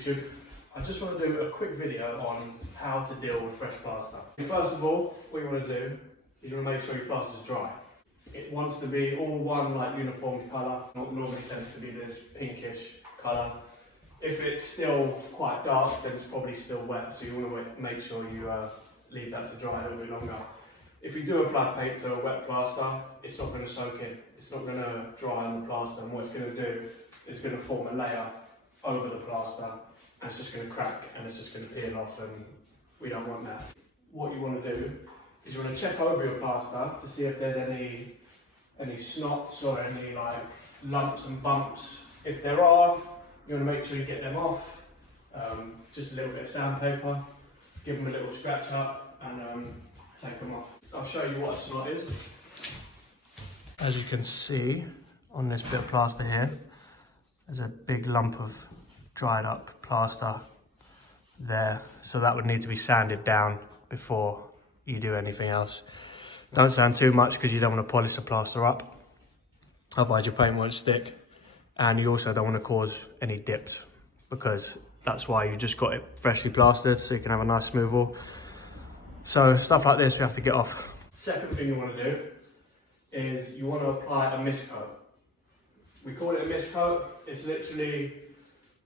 YouTube. I just want to do a quick video on how to deal with fresh plaster. First of all, what you want to do is you want to make sure your plaster is dry. It wants to be all one like uniform colour. Normally tends to be this pinkish colour. If it's still quite dark, then it's probably still wet, so you want to make sure you leave that to dry a little bit longer. If you do apply paint to a wet plaster, it's not going to soak in. It's not going to dry on the plaster, and what it's going to do is it's going to form a layer over the plaster, and it's just going to crack and it's just going to peel off, and we don't want that. What you want to do is you want to check over your plaster to see if there's any snots or any like lumps and bumps. If there are, you want to make sure you get them off. Just a little bit of sandpaper, give them a little scratch up, and take them off. I'll show you what a snot is. As you can see on this bit of plaster here, there's a big lump of dried up plaster there. So that would need to be sanded down before you do anything else. Don't sand too much because you don't want to polish the plaster up. Otherwise your paint won't stick. And you also don't want to cause any dips, because that's why you just got it freshly plastered, so you can have a nice smooth wall. So stuff like this we have to get off. Second thing you want to do is you want to apply a mist coat. We call it a mist coat. It's literally,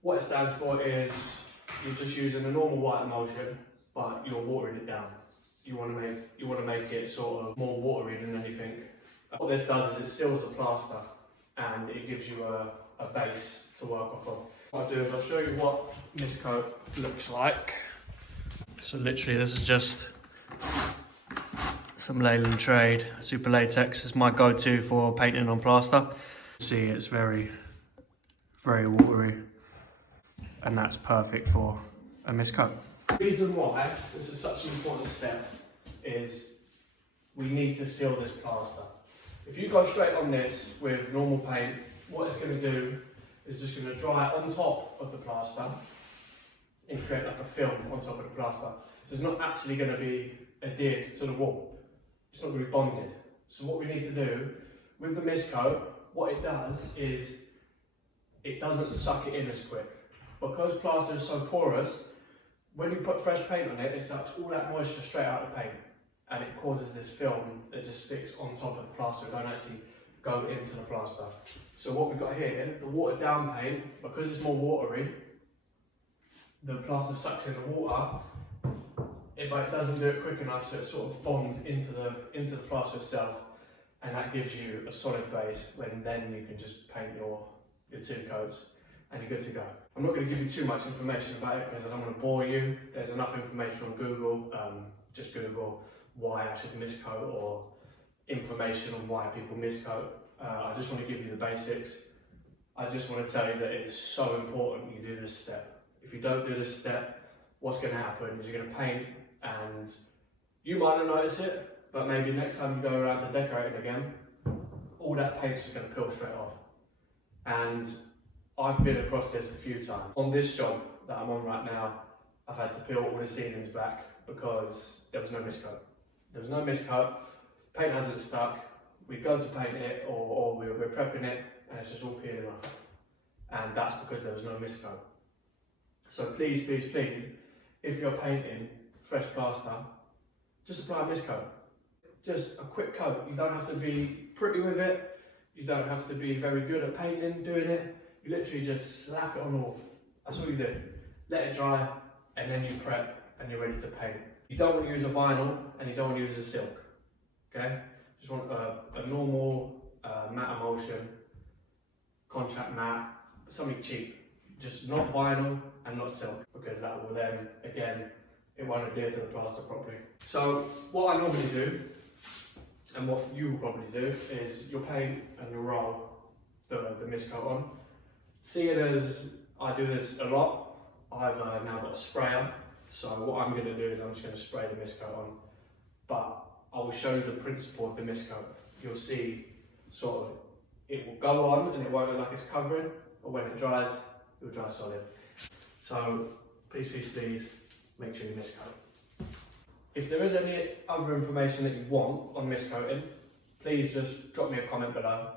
what it stands for is you're just using a normal white emulsion, but you're watering it down. You want to make it sort of more watery than anything. What this does is it seals the plaster and it gives you a base to work off of. What I'll do is I'll show you what mist coat looks like. So literally this is just some Leyland Trade Super Latex. Is my go-to for painting on plaster. See, it's very, very watery, and that's perfect for a mist coat. The reason why this is such an important step is we need to seal this plaster. If you go straight on this with normal paint, what it's going to do is just going to dry on top of the plaster and create like a film on top of the plaster. So it's not actually going to be adhered to the wall. It's not going to be bonded. So what we need to do with the mist coat, what it does is it doesn't suck it in as quick. Because plaster is so porous, when you put fresh paint on it, it sucks all that moisture straight out of the paint, and it causes this film that just sticks on top of the plaster. It don't actually go into the plaster. So what we've got here, the watered down paint, because it's more watery, the plaster sucks in the water, but it doesn't do it quick enough, so it sort of bonds into the plaster itself, and that gives you a solid base. When then you can just paint your two coats and you're good to go. I'm not going to give you too much information about it because I don't want to bore you. There's enough information on Google. Just Google why I should mist coat or information on why people mist coat. I just want to give you the basics. I just want to tell you that it's so important you do this step. If you don't do this step, what's going to happen is you're going to paint and you might not notice it, but maybe next time you go around to decorate it again, all that paint's just going to peel straight off. And I've been across this a few times. On this job that I'm on right now, I've had to peel all the ceilings back because there was no mist coat. There was no mist coat, paint hasn't stuck, we go to paint it or we're prepping it and it's just all peeling off. And that's because there was no mist coat. So please, please, please, if you're painting fresh plaster, just apply a mist coat. Just a quick coat. You don't have to be pretty with it. You don't have to be very good at painting, doing it. You literally just slap it on all. That's all you do. Let it dry, and then you prep, and you're ready to paint. You don't want to use a vinyl, and you don't want to use a silk. Okay? Just want a normal matte emulsion, contract matte, something cheap. Just not vinyl and not silk, because that will then, again, it won't adhere to the plaster properly. So what I normally do, and what you will probably do, is you'll paint and you'll roll the mist coat on. Seeing as I do this a lot, I've now got a sprayer. So what I'm going to do is I'm just going to spray the mist coat on. But I will show you the principle of the mist coat. You'll see sort of, it will go on and it won't look like it's covering, but when it dries, it will dry solid. So please, please, please, make sure you mist coat. If there is any other information that you want on mist coating, please just drop me a comment below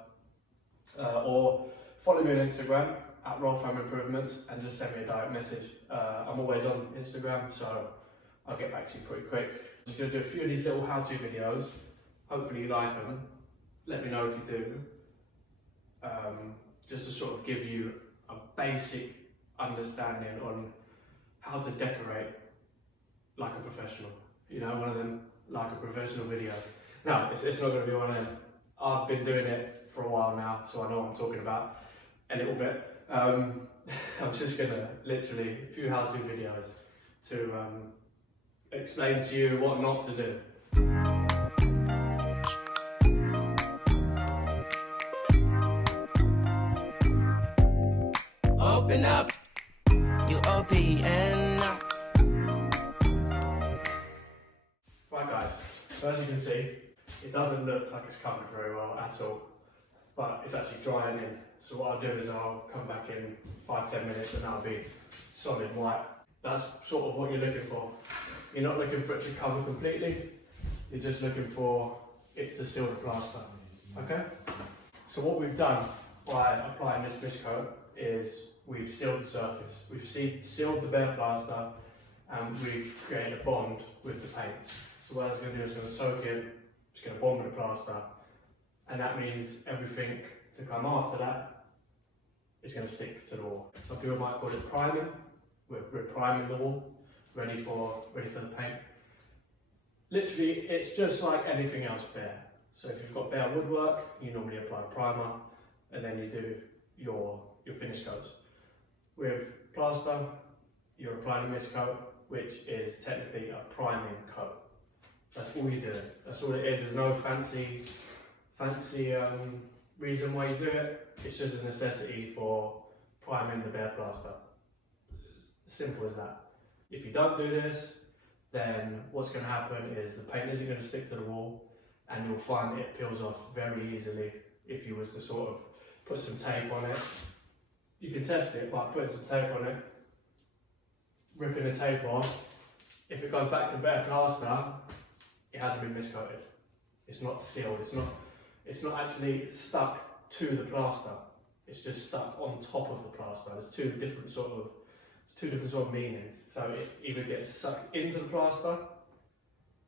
or follow me on Instagram. at Rolfham Improvements and just send me a direct message. I'm always on Instagram, so I'll get back to you pretty quick. I'm just going to do a few of these little how-to videos. Hopefully you like them. Let me know if you do. Just to sort of give you a basic understanding on how to decorate like a professional. You know, one of them like a professional videos. No, it's not going to be one of them. I've been doing it for a while now, so I know what I'm talking about a little bit. I'm just going to literally a few how-to videos to explain to you what not to do. Open up, you open up. Right guys, so as you can see, it doesn't look like it's covered very well at all, but it's actually drying in. So what I'll do is I'll come back in 5-10 minutes and that'll be solid white. That's sort of what you're looking for. You're not looking for it to cover completely, you're just looking for it to seal the plaster, okay? So what we've done by applying this bisque coat is we've sealed the surface. We've sealed the bare plaster and we've created a bond with the paint. So what I was going to do is going to soak in, just going to bond with the plaster, and that means everything to come after that is going to stick to the wall. Some people might call it priming. We're priming the wall, ready for the paint. Literally, it's just like anything else bare. So if you've got bare woodwork, you normally apply a primer, and then you do your finish coats. With plaster, you're applying a mist coat, which is technically a priming coat. That's all you do. That's all it is. There's no fancy reason why you do it. It's just a necessity for priming the bare plaster. Simple as that. If you don't do this, then what's going to happen is the paint isn't going to stick to the wall, and you'll find it peels off very easily if you was to sort of put some tape on it. You can test it by putting some tape on it, ripping the tape off. If it goes back to bare plaster, it hasn't been miscoated. It's not sealed. It's not actually stuck to the plaster. It's just stuck on top of the plaster. There's two different sort of meanings. So it either gets sucked into the plaster,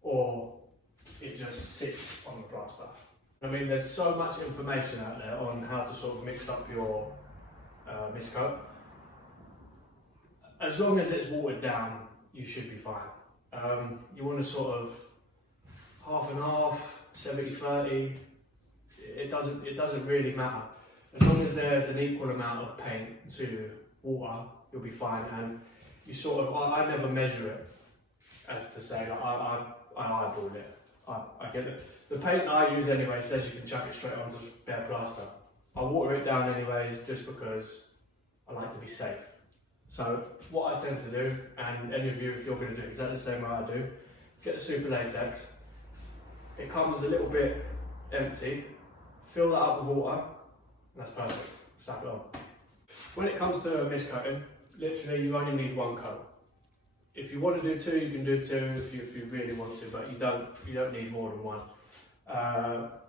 or it just sits on the plaster. I mean, there's so much information out there on how to sort of mix up your mist coat. As long as it's watered down, you should be fine. You want to sort of half and half, 70-30. It doesn't really matter. As long as there's an equal amount of paint to water, you'll be fine. And you sort of, I never measure it, as to say, like, I eyeball it. I get it. The paint I use anyway says you can chuck it straight onto bare plaster. I water it down anyways, just because I like to be safe. So what I tend to do, and any of you, if you're going to do exactly the same way I do, get the super latex. It comes a little bit empty. Fill that up with water. That's perfect. Slap it on. When it comes to mist coating, literally you only need one coat. If you want to do two, you can do two if you really want to, but you don't need more than one.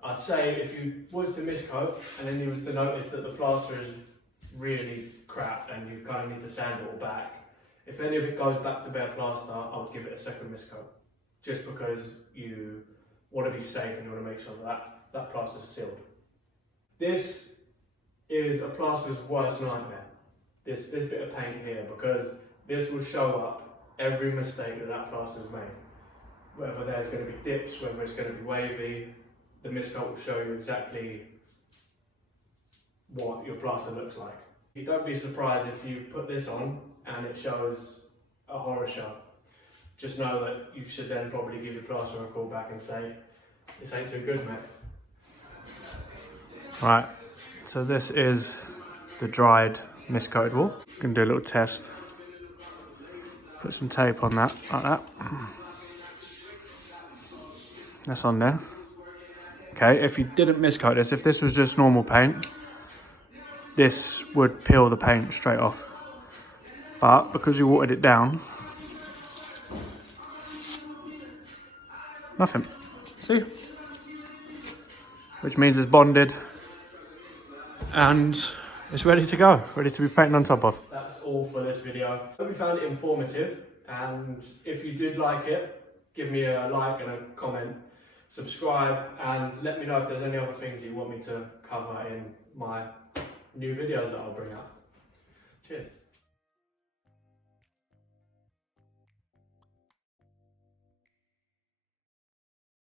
I'd say if you was to mist coat and then you was to notice that the plaster is really crap and you kind of need to sand it all back, if any of it goes back to bare plaster, I would give it a second mist coat, just because you want to be safe and you want to make sure that plaster is sealed. This is a plasterer's worst nightmare, this bit of paint here, because this will show up every mistake that plaster has made. Whether there's going to be dips, whether it's going to be wavy, the mist coat will show you exactly what your plaster looks like. You don't be surprised if you put this on and it shows a horror show. Just know that you should then probably give your plasterer a call back and say, this ain't too good, mate. Right, so this is the dried mist coated wall. I'm going to do a little test. Put some tape on that, like that. That's on there. Okay, if you didn't mist coat this, if this was just normal paint, this would peel the paint straight off. But because you watered it down, nothing. See? Which means it's bonded and it's ready to go, ready to be painted on top of. That's all for this video. Hope you found it informative, and if you did like it, give me a like and a comment, subscribe, and let me know if there's any other things you want me to cover in my new videos that I'll bring up. Cheers.